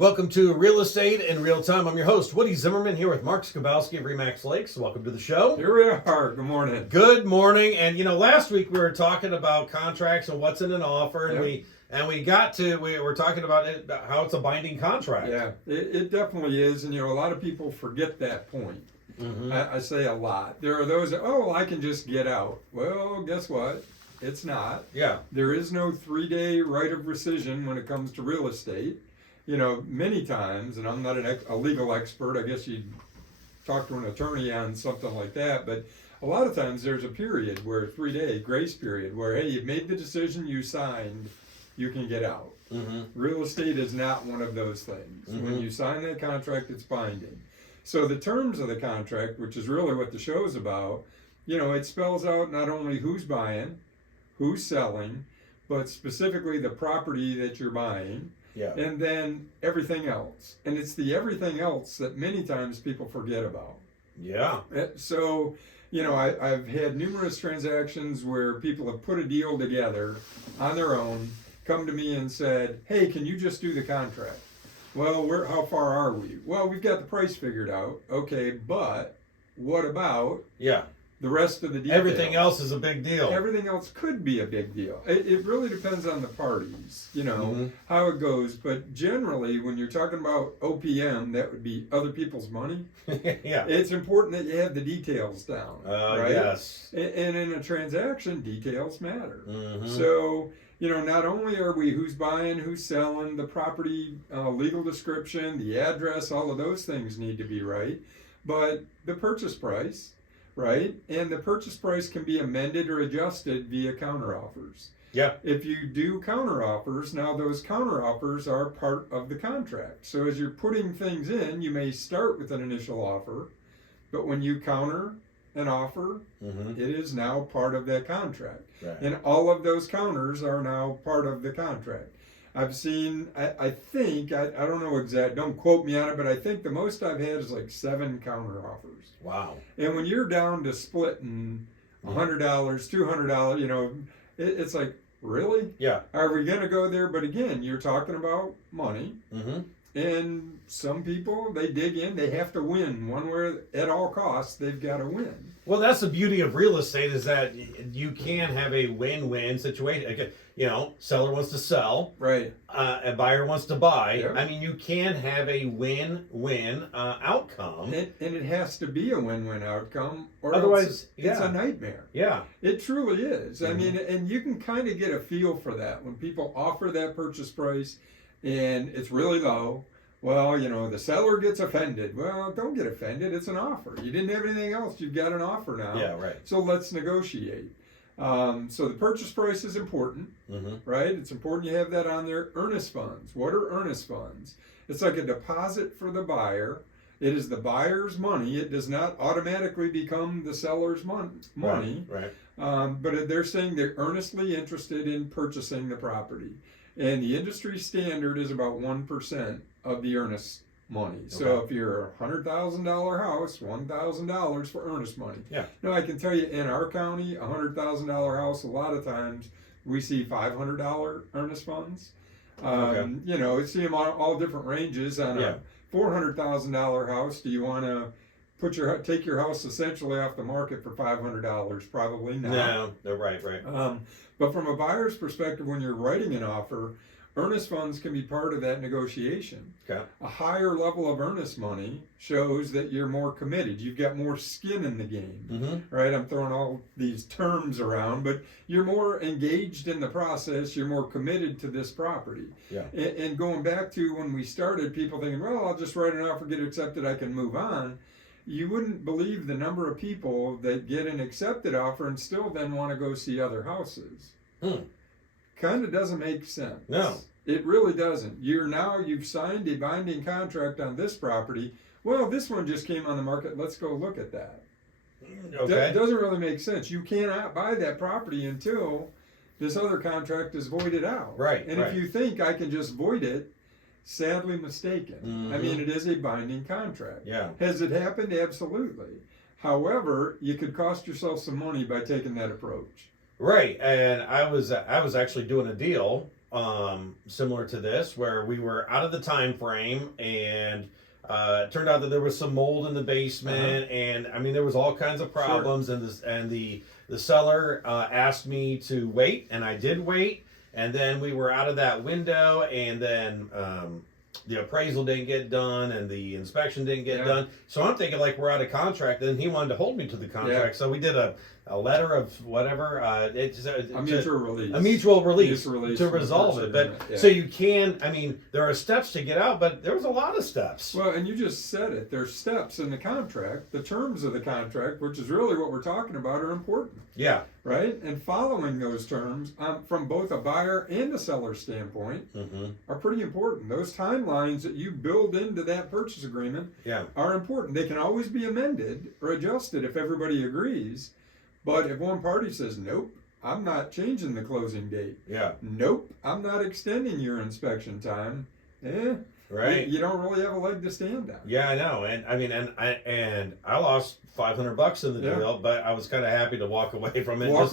Welcome to Real Estate in Real Time. I'm your host, Woody Zimmerman, here with Mark Skabowski of Remax Lakes. Welcome to the show. Here we are. Good morning. Good morning. And last week we were talking about contracts and what's in an offer, and we were talking about how it's a binding contract. Yeah, it definitely is, and a lot of people forget that point. Mm-hmm. I say a lot. There are those that, I can just get out. Well, guess what? It's not. Yeah. There is no 3-day right of rescission when it comes to real estate. Many times, and I'm not a legal expert, I guess you'd talk to an attorney on something like that, but a lot of times there's a period where 3-day grace period where, hey, you've made the decision, you signed, you can get out. Mm-hmm. Real estate is not one of those things. Mm-hmm. When you sign that contract, it's binding. So the terms of the contract, which is really what the show is about, it spells out not only who's buying, who's selling, but specifically the property that you're buying. Yeah. And then everything else. And it's the everything else that many times people forget about. Yeah. So, I've had numerous transactions where people have put a deal together on their own, come to me and said, hey, can you just do the contract? Well, how far are we? Well, we've got the price figured out. Okay, but what about the rest of the details? Everything else is a big deal. Everything else could be a big deal. It really depends on the parties, Mm-hmm. how it goes. But generally, when you're talking about OPM, that would be other people's money. Yeah. It's important that you have the details down, right? Yes. And in a transaction, details matter. Mm-hmm. So, not only are we who's buying, who's selling, the property, legal description, the address, all of those things need to be right, but the purchase price, right? And the purchase price can be amended or adjusted via counteroffers. Yeah. If you do counteroffers, now those counteroffers are part of the contract. So as you're putting things in, you may start with an initial offer, but when you counter an offer, Mm-hmm. it is now part of that contract. Right. And all of those counters are now part of the contract. I've seen, I think, I don't know exact, don't quote me on it, but I think the most I've had is like 7 counter offers. Wow. And when you're down to splitting $100, $200, it's like, really? Yeah. Are we going to go there? But again, you're talking about money. Mm-hmm. And some people, they dig in, they have to win. One way, at all costs, they've got to win. Well, that's the beauty of real estate, is that you can have a win-win situation. Seller wants to sell, Right. A buyer wants to buy. Yep. I mean, you can have a win-win outcome. And it has to be a win-win outcome, or Otherwise, else it's a nightmare. Yeah. It truly is. Mm-hmm. I mean, and you can kind of get a feel for that when people offer that purchase price and it's really low. Well, the seller gets offended. Well, don't get offended. It's an offer. You didn't have anything else. You've got an offer now. Yeah, right. So let's negotiate. So the purchase price is important, Mm-hmm. right? It's important you have that on there. Earnest funds. What are earnest funds? It's like a deposit for the buyer. It is the buyer's money. It does not automatically become the seller's money. Right. But they're saying they're earnestly interested in purchasing the property. And the industry standard is about 1% of the earnest money. So Okay. if you're a $100,000 house, $1,000 for earnest money. Yeah. Now I can tell you in our county, a $100,000 house, a lot of times we see $500 earnest funds. Okay. See them on all different ranges. On Yeah. a $400,000 house, do you want to take your house essentially off the market for $500? Probably not. No, they're right. But from a buyer's perspective, when you're writing an offer, earnest funds can be part of that negotiation. Okay. A higher level of earnest money shows that you're more committed. You've got more skin in the game, Mm-hmm. right? I'm throwing all these terms around, but you're more engaged in the process. You're more committed to this property. Yeah. And going back to when we started, people thinking, well, I'll just write an offer, get accepted, I can move on. You wouldn't believe the number of people that get an accepted offer and still then want to go see other houses. Kind of doesn't make sense. No. It really doesn't. You've signed a binding contract on this property. Well, this one just came on the market. Let's go look at that. Okay. That doesn't really make sense. You cannot buy that property until this other contract is voided out. Right. And if you think I can just void it, sadly mistaken. Mm-hmm. I mean, it is a binding contract. Yeah. Has it happened? Absolutely. However, you could cost yourself some money by taking that approach. Right. And I was actually doing a deal similar to this, where we were out of the time frame, and it turned out that there was some mold in the basement, and I mean there was all kinds of problems, and the seller asked me to wait, and I did wait, and then we were out of that window, and then the appraisal didn't get done, and the inspection didn't get done. So I'm thinking like we're out of contract, and he wanted to hold me to the contract, so we did a letter of whatever. A mutual release to resolve it. But so you can. I mean, there are steps to get out, but there was a lot of steps. Well, and you just said it. There's steps in the contract. The terms of the contract, which is really what we're talking about, are important. Yeah. Right. And following those terms, from both a buyer and a seller standpoint, are pretty important. Those timelines that you build into that purchase agreement are important. They can always be amended or adjusted if everybody agrees. But if one party says, nope, I'm not changing the closing date. Yeah. Nope, I'm not extending your inspection time. Right. You don't really have a leg to stand on. Yeah, I know. And I mean, I lost $500 in the deal, but I was kind of happy to walk away from it. Wash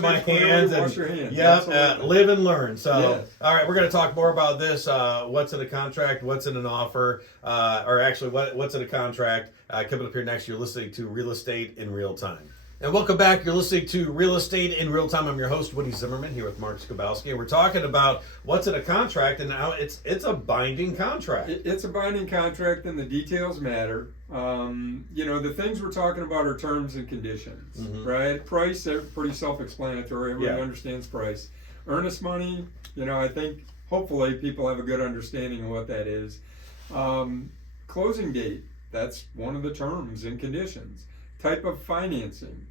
my hands, wash your hands. Yeah, live and learn. So, all right, we're going to talk more about this. What's in a contract? What's in an offer? Or actually, what's in a contract? Coming up here next, you're listening to Real Estate in Real Time. And welcome back. You're listening to Real Estate in Real Time. I'm your host, Woody Zimmerman, here with Mark Skabowski. And we're talking about what's in a contract, and now it's a binding contract. It's a binding contract, and the details matter. The things we're talking about are terms and conditions, right? Price, they're pretty self-explanatory. Everyone understands price. Earnest money, I think hopefully people have a good understanding of what that is. Closing date, that's one of the terms and conditions. Type of financing,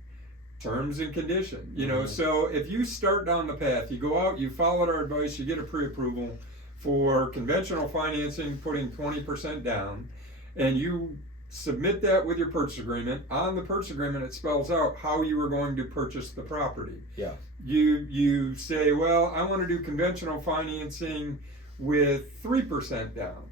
terms and condition. So if you start down the path, you go out, you followed our advice, you get a pre-approval for conventional financing, putting 20% down, and you submit that with your purchase agreement. On the purchase agreement, it spells out how you are going to purchase the property. Yeah. You say, well, I want to do conventional financing with 3% down.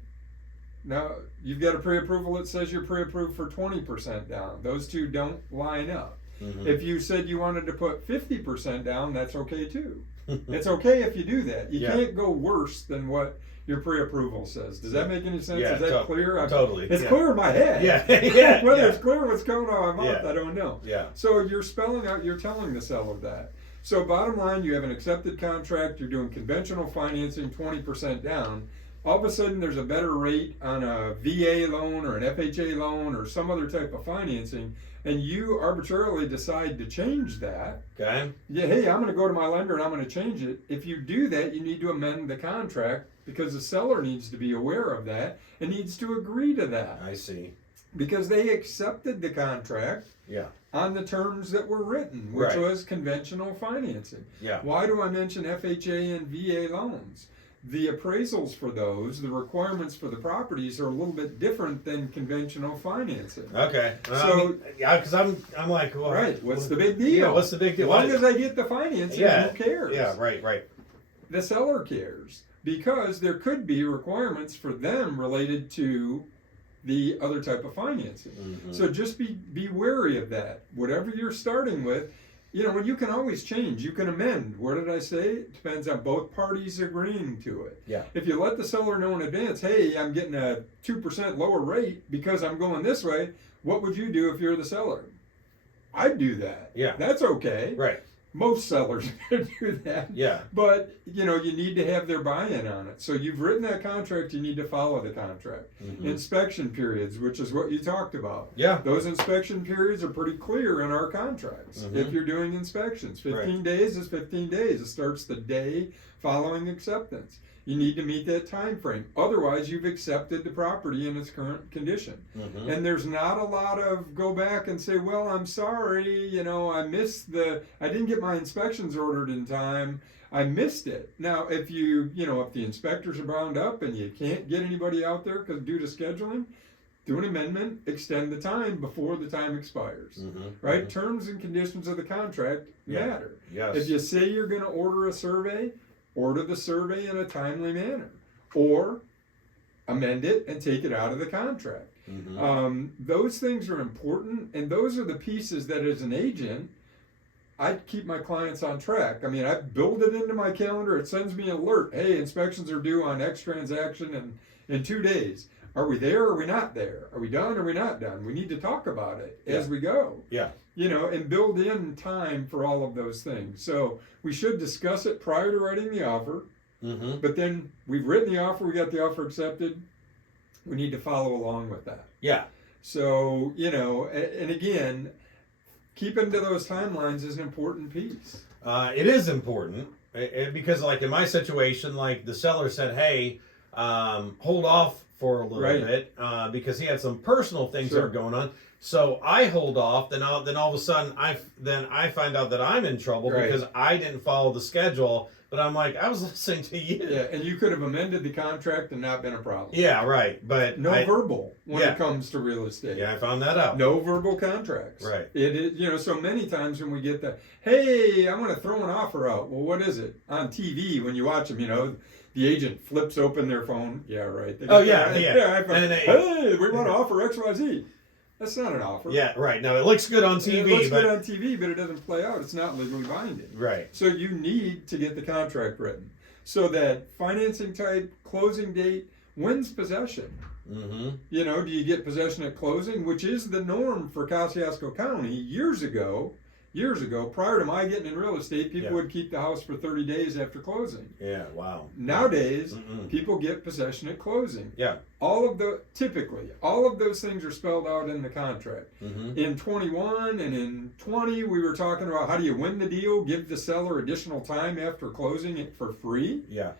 Now, you've got a pre-approval that says you're pre-approved for 20% down. Those two don't line up. If you said you wanted to put 50% down, that's okay too. It's okay if you do that. You can't go worse than what your pre-approval says. Does that make any sense? Is that clear? Totally. It's clear in my head. Whether it's clear what's coming out of my mouth, I don't know. So you're spelling out, you're telling the seller that. So bottom line, you have an accepted contract, you're doing conventional financing 20% down. All of a sudden there's a better rate on a VA loan or an FHA loan or some other type of financing, and you arbitrarily decide to change that. Okay. Yeah, hey, I'm going to go to my lender and I'm going to change it. If you do that, you need to amend the contract because the seller needs to be aware of that and needs to agree to that. I see. Because they accepted the contract on the terms that were written, which was conventional financing. Yeah. Why do I mention FHA and VA loans? The appraisals for those, the requirements for the properties are a little bit different than conventional financing. Okay. Because I'm like, well, right. What's the big deal? Yeah, what's the big deal? As long as I get the financing, who cares? Yeah, right. The seller cares because there could be requirements for them related to the other type of financing. So just be wary of that. Whatever you're starting with, when you can always change, you can amend. What did I say? It depends on both parties agreeing to it. Yeah. If you let the seller know in advance, hey, I'm getting a 2% lower rate because I'm going this way, what would you do if you're the seller? I'd do that. Yeah. That's okay. Right. Most sellers do that. Yeah. But, you need to have their buy-in on it. So you've written that contract, you need to follow the contract. Inspection periods, which is what you talked about. Yeah. Those inspection periods are pretty clear in our contracts. If you're doing inspections, 15 days is 15 days. It starts the day following acceptance. You need to meet that time frame. Otherwise, you've accepted the property in its current condition. And there's not a lot of go back and say, well, I'm sorry, I didn't get my inspections ordered in time. I missed it. Now, if if the inspectors are bound up and you can't get anybody out there because due to scheduling, do an amendment, extend the time before the time expires. Right? Terms and conditions of the contract matter. Yes. If you say you're going to order a survey, order the survey in a timely manner, or amend it and take it out of the contract. Those things are important, and those are the pieces that as an agent, I keep my clients on track. I mean, I build it into my calendar. It sends me an alert. Hey, inspections are due on X transaction in 2 days. Are we there or are we not there? Are we done or are we not done? We need to talk about it as we go. Yeah. You know, and build in time for all of those things. So we should discuss it prior to writing the offer. Mm-hmm. But then we've written the offer, we got the offer accepted. We need to follow along with that. Yeah. So, you know, and again, keeping to those timelines is an important piece. It is important because, like in my situation, like the seller said, "Hey, hold off for a little bit," because he had some personal things that were going on. So I hold off. Then all of a sudden, I find out that I'm in trouble because I didn't follow the schedule. But I'm like, I was listening to you. Yeah, and you could have amended the contract and not been a problem. Yeah, right. But no verbal when it comes to real estate. Yeah, I found that out. No verbal contracts. Right. It is, you know, so many times when we get that, hey, I'm going to throw an offer out. Well, what is it? On TV, when you watch them, you know, the agent flips open their phone. Yeah, right. Oh, yeah, yeah. Hey, we want to offer XYZ. That's not an offer. Yeah, right. No, it looks good on TV. It looks good on TV, but it doesn't play out. It's not legally binding. Right. So you need to get the contract written so that financing type, closing date, when's possession? Mm-hmm. You know, do you get possession at closing, which is the norm for Kosciuszko County years ago, prior to my getting in real estate, people would keep the house for 30 days after closing. Yeah, wow. Nowadays, people get possession at closing. Yeah. Typically, all of those things are spelled out in the contract. Mm-hmm. In 21 and in 20, we were talking about how do you win the deal, give the seller additional time after closing it for free. Yeah.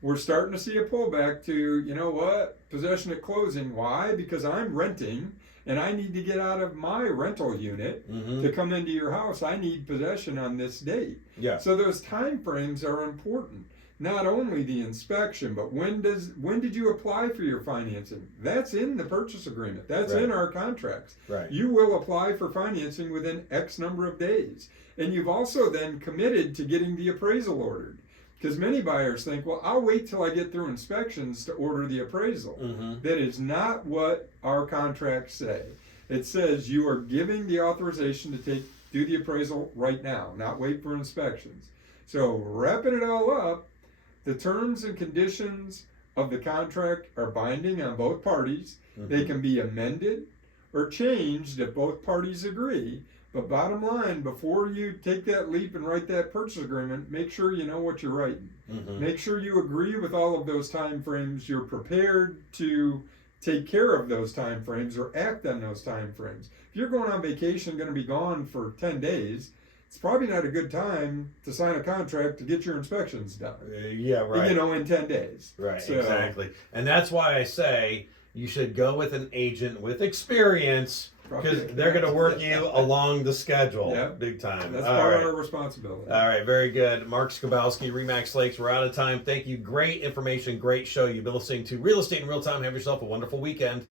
We're starting to see a pullback to, you know what, possession at closing. Why? Because I'm renting and I need to get out of my rental unit to come into your house. I need possession on this date. Yeah. So those time frames are important. Not only the inspection, but when did you apply for your financing? That's in the purchase agreement. That's in our contracts. Right. You will apply for financing within X number of days. And you've also then committed to getting the appraisal ordered. Because many buyers think, well, I'll wait till I get through inspections to order the appraisal. That is not what our contracts say. It says you are giving the authorization to do the appraisal right now, not wait for inspections. So wrapping it all up, the terms and conditions of the contract are binding on both parties. They can be amended or changed if both parties agree. But bottom line, before you take that leap and write that purchase agreement, make sure you know what you're writing. Make sure you agree with all of those time frames. You're prepared to take care of those time frames or act on those time frames. If you're going on vacation, going to be gone for 10 days, it's probably not a good time to sign a contract to get your inspections done. Yeah, right. You know, in 10 days. Right, So, exactly. And that's why I say you should go with an agent with experience because they're going to work you along the schedule big time. That's part of our responsibility. All right, very good. Mark Skabowski, Remax Lakes. We're out of time. Thank you. Great information, great show. You've been listening to Real Estate in Real Time. Have yourself a wonderful weekend.